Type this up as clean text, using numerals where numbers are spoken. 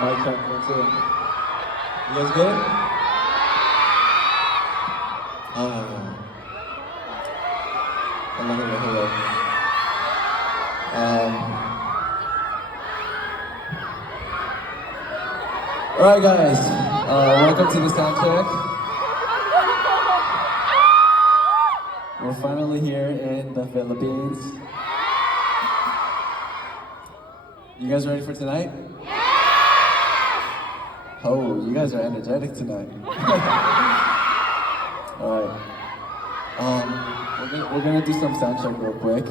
Mic check, one, two. You guys good? Hello, hello, hello. Alright guys, welcome to the sound check. We're finally here in the Philippines. You guys ready for tonight? Oh, you guys are energetic tonight. Alright. We're gonna do some sound check real quick.